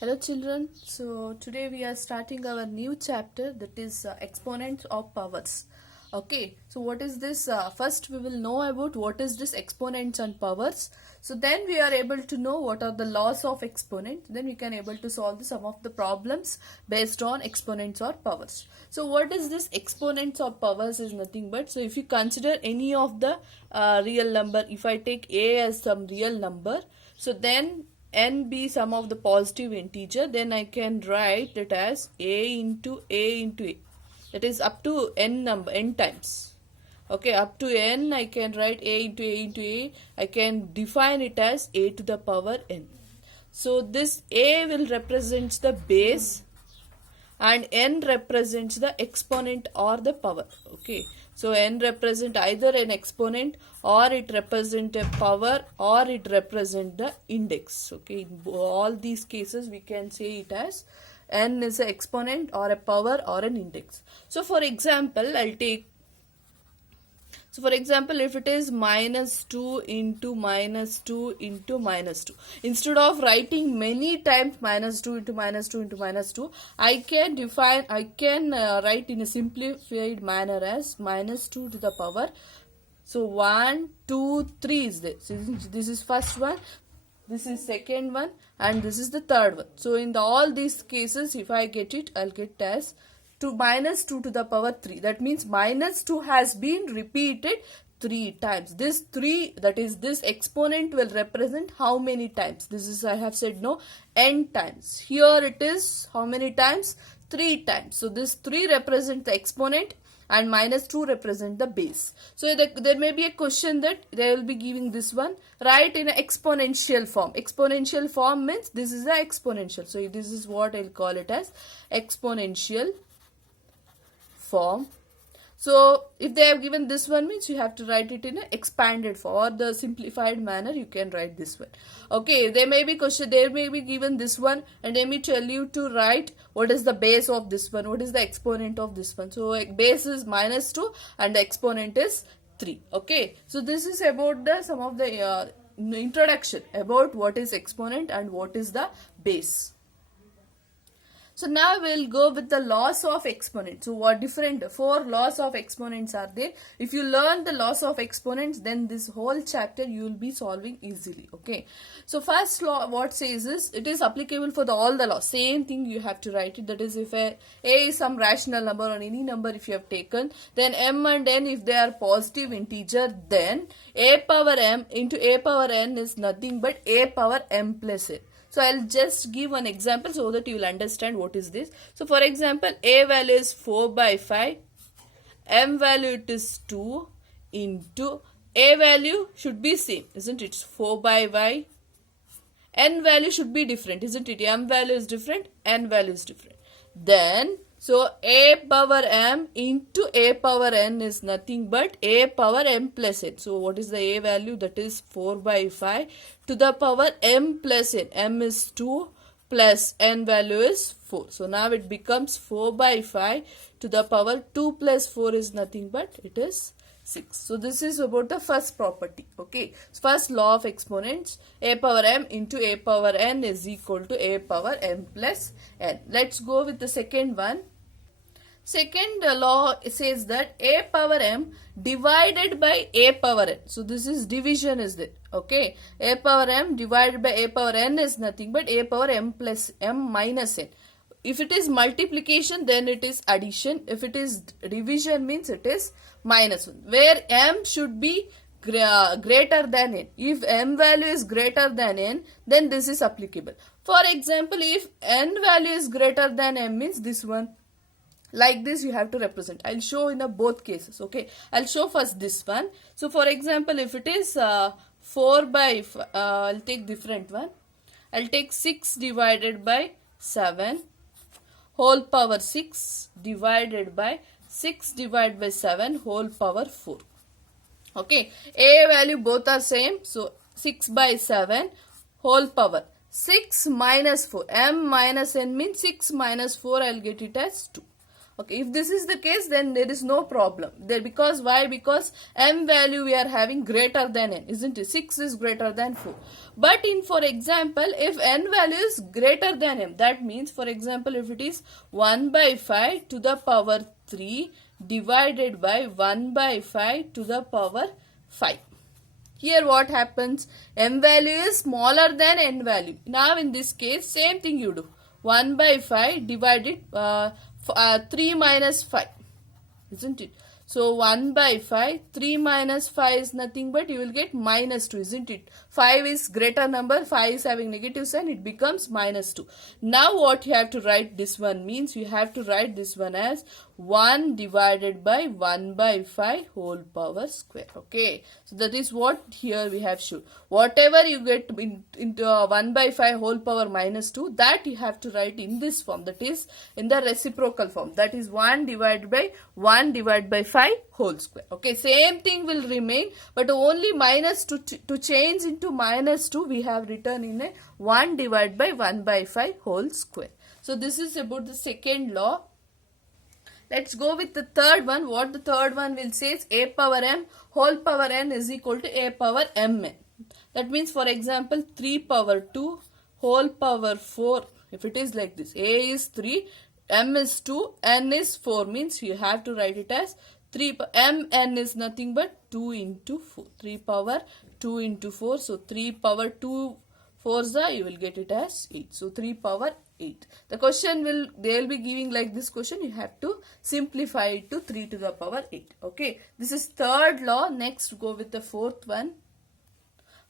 Hello children, so today we are starting our new chapter, that is exponents of powers. Okay, so what is this? First we will know about what is this exponents and powers. So then we are able to know what are the laws of exponent. Then we can able to solve some of the problems based on exponents or powers. So what is this exponents or powers is nothing but, so if you consider any of the real number, if I take a as some real number, so then n be some of the positive integer, then I can write it as a into a. That is up to n times. Okay, up to n I can write a into a. I can define it as a to the power n. So this a will represent the base and n represents the exponent or the power. Okay, so n represent either an exponent or it represent a power or it represent the index. Okay, in all these cases we can say it as n is an exponent or a power or an index. So for example, for example, if it is minus 2 into minus 2 into minus 2, instead of writing many times minus 2 into minus 2 into minus 2, I can write in a simplified manner as minus 2 to the power. So 1, 2, 3 is this. This is first one, this is second one, and this is the third one. So in all these cases, if I get it, I'll get as minus 2 to the power 3. That means minus 2 has been repeated 3 times. This 3, that is this exponent, will represent how many times? This is, I have said no, n times. Here it is how many times? 3 times. So this 3 represent the exponent and minus 2 represent the base. So there may be a question that they will be giving this one, write in an exponential form. Exponential form means this is the exponential. So this is what I'll call it as exponential form. So if they have given this one, means you have to write it in an expanded form, or the simplified manner you can write this one. Okay, there may be question, there may be given this one and they may tell you to write what is the base of this one, what is the exponent of this one. So base is minus 2 and the exponent is 3. Okay, so this is about the some of the introduction about what is exponent and what is the base. So now we'll go with the laws of exponents. So what different 4 laws of exponents are there? If you learn the laws of exponents, then this whole chapter you will be solving easily. Okay. So first law what says is, it is applicable for all the laws. Same thing you have to write it. That is, if a is some rational number or any number if you have taken, then m and n, if they are positive integer, then a power m into a power n is nothing but a power m plus n. So I'll just give one example so that you will understand what is this. So for example, a value is 4 by 5, m value it is 2 into a value should be same, isn't it? 4 by y. N value should be different, isn't it? M value is different, n value is different. Then so a power m into a power n is nothing but a power m plus n. So what is the a value? That is 4 by 5 to the power m plus n. M is 2 plus n value is 4. So now it becomes 4 by 5 to the power 2 plus 4 is nothing but it is 6. So this is about the first property. Okay. First law of exponents, a power m into a power n is equal to a power m plus n. Let's go with the second one. Second law says that a power m divided by a power n. So this is division is there. Okay. A power m divided by a power n is nothing but a power m plus m minus n. If it is multiplication, then it is addition. If it is division, means it is minus 1. Where m should be greater than n. If m value is greater than n, then this is applicable. For example, if n value is greater than m, means this one. Like this you have to represent. I'll show in both cases. Okay, I'll show first this one. So for example, if it is 4 by I'll take different one. I'll take 6 divided by 7 whole power 6 divided by 6 divided by 7 whole power 4. Okay, a value both are same. So 6 by 7 whole power 6 minus 4. M minus n means 6 minus 4. I'll get it as 2. Okay, if this is the case, then there is no problem there, because why? Because m value we are having greater than n, isn't it? 6 is greater than 4. But in, for example, if n value is greater than m, that means, for example, if it is 1 by 5 to the power 3 divided by 1 by 5 to the power 5. Here what happens? M value is smaller than n value. Now in this case, same thing you do. 1 by 5 divided 3 minus 5, isn't it? So 1 by 5, 3 minus 5 is nothing but you will get minus 2, isn't it? 5 is greater number, 5 is having negative sign, it becomes minus 2. Now what you have to write this one means, you have to write this one as 1 divided by 1 by 5 whole power square. Okay, so that is what here we have shown. Whatever you get into 1 by 5 whole power minus 2, that you have to write in this form, that is in the reciprocal form, that is 1 divided by 5 whole square. Okay, same thing will remain, but only minus to change into minus 2 we have written in a 1 divided by 1 by 5 whole square. So this is about the second law. Let's go with the third one. What the third one will say is a power m whole power n is equal to a power mn. That means, for example, 3 power 2 whole power 4. If it is like this, a is 3, m is 2, n is 4, means you have to write it as 3. Mn is nothing but 2 into 4. 3 power 2 into 4. So 3 power 2 4s, you will get it as 8. So 3 power 8. The question they will be giving like this question. You have to simplify it to 3 to the power 8. Okay. This is third law. Next go with the fourth one.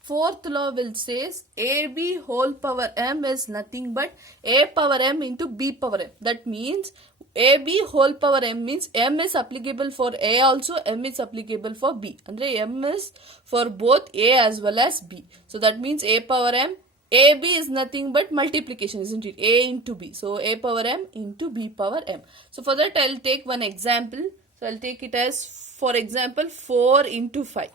Fourth law will says AB whole power m is nothing but a power m into b power m. That means AB whole power m means m is applicable for a also, m is applicable for b. Andre m is for both a as well as b. So that means a power m, AB is nothing but multiplication, isn't it? A into b. So a power m into b power m. So for that I'll take one example. So I'll take it as, for example, 4 into 5.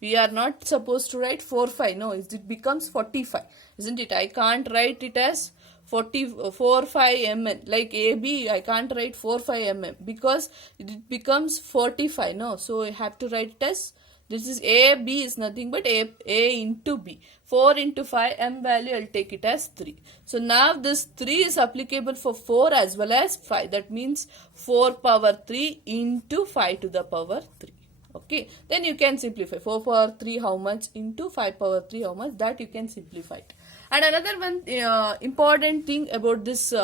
We are not supposed to write 4 5. No, it becomes 45, isn't it? I can't write it as 4 5 mn like AB. I can't write 4 5 mm because it becomes 45. No, so I have to write it as, this is a, b is nothing but a into b. 4 into 5 m value, I'll take it as 3. So now this 3 is applicable for 4 as well as 5. That means 4 power 3 into 5 to the power 3. Okay, then you can simplify 4 power 3 how much into 5 power 3 how much, that you can simplify it. And another one important thing about this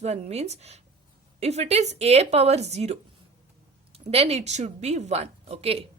one means, if it is a power 0, then it should be 1. Okay,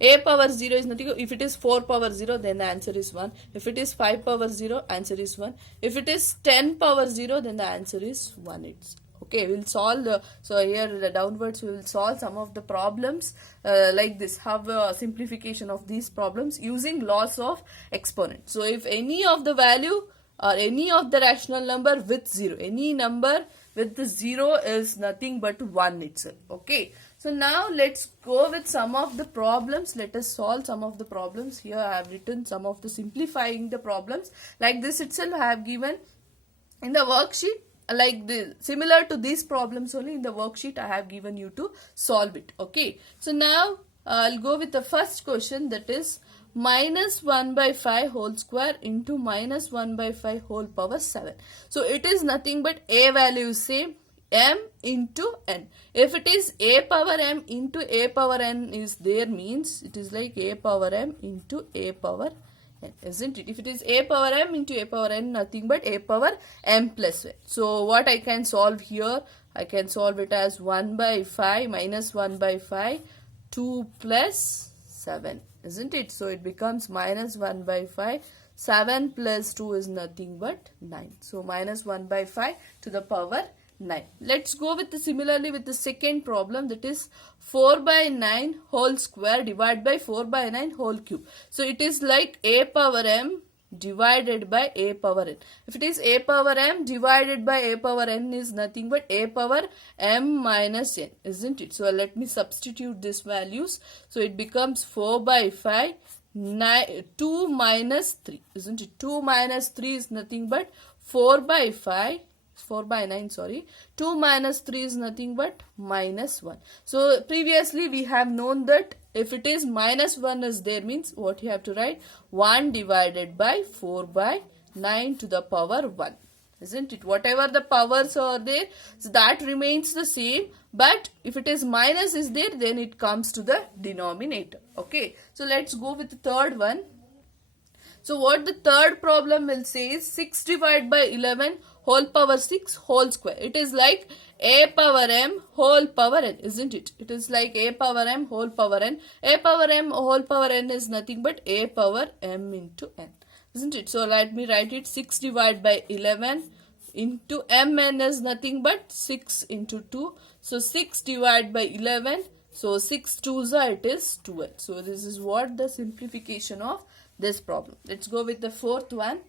a power 0 is nothing. If it is 4 power 0, then the answer is 1. If it is 5 power 0, answer is 1. If it is 10 power 0, then the answer is 1. It's okay. We'll solve so here the downwards we will solve some of the problems like this. Have a simplification of these problems using laws of exponent. So if any of the value or any of the rational number with 0, any number with the 0 is nothing but 1 itself. Okay. So now let's go with some of the problems. Let us solve some of the problems. Here I have written some of the simplifying the problems. Like this itself I have given in the worksheet. Like this, similar to these problems only in the worksheet I have given you to solve it. Okay. So now I'll go with the first question, that is minus 1 by 5 whole square into minus 1 by 5 whole power 7. So it is nothing but a value same, m into n. If it is a power m into a power n is there, means it is like a power m into a power n, isn't it? If it is a power m into a power n, nothing but a power m plus 1. So what I can solve here, I can solve it as 1 by 5 minus 1 by 5 2 plus 7, isn't it? So it becomes minus 1 by 5, 7 plus 2 is nothing but 9. So minus 1 by 5 to the power 9. Let's go with the similarly with the second problem, that is 4 by 9 whole square divided by 4 by 9 whole cube. So it is like a power m divided by a power n. If it is a power m divided by a power n is nothing but a power m minus n, isn't it? So let me substitute these values. So it becomes 4 by 5 2 minus 3, isn't it? 2 minus 3 is nothing but 4 by 5 4 by 9, sorry. 2 minus 3 is nothing but minus 1. So previously we have known that if it is minus 1 is there, means what you have to write? 1 divided by 4 by 9 to the power 1. Isn't it? Whatever the powers are there, so that remains the same. But if it is minus is there, then it comes to the denominator. Okay. So let's go with the third one. So what the third problem will say is 6 divided by 11 whole power 6 whole square. It is like a power m whole power n, isn't it? It is like a power m whole power n. A power m whole power n is nothing but a power m into n, isn't it? So let me write it. 6 divided by 11 into mn is nothing but 6 into 2. So 6 divided by 11. So 6 2s are, it is 12. So this is what the simplification of this problem. Let's go with the fourth one.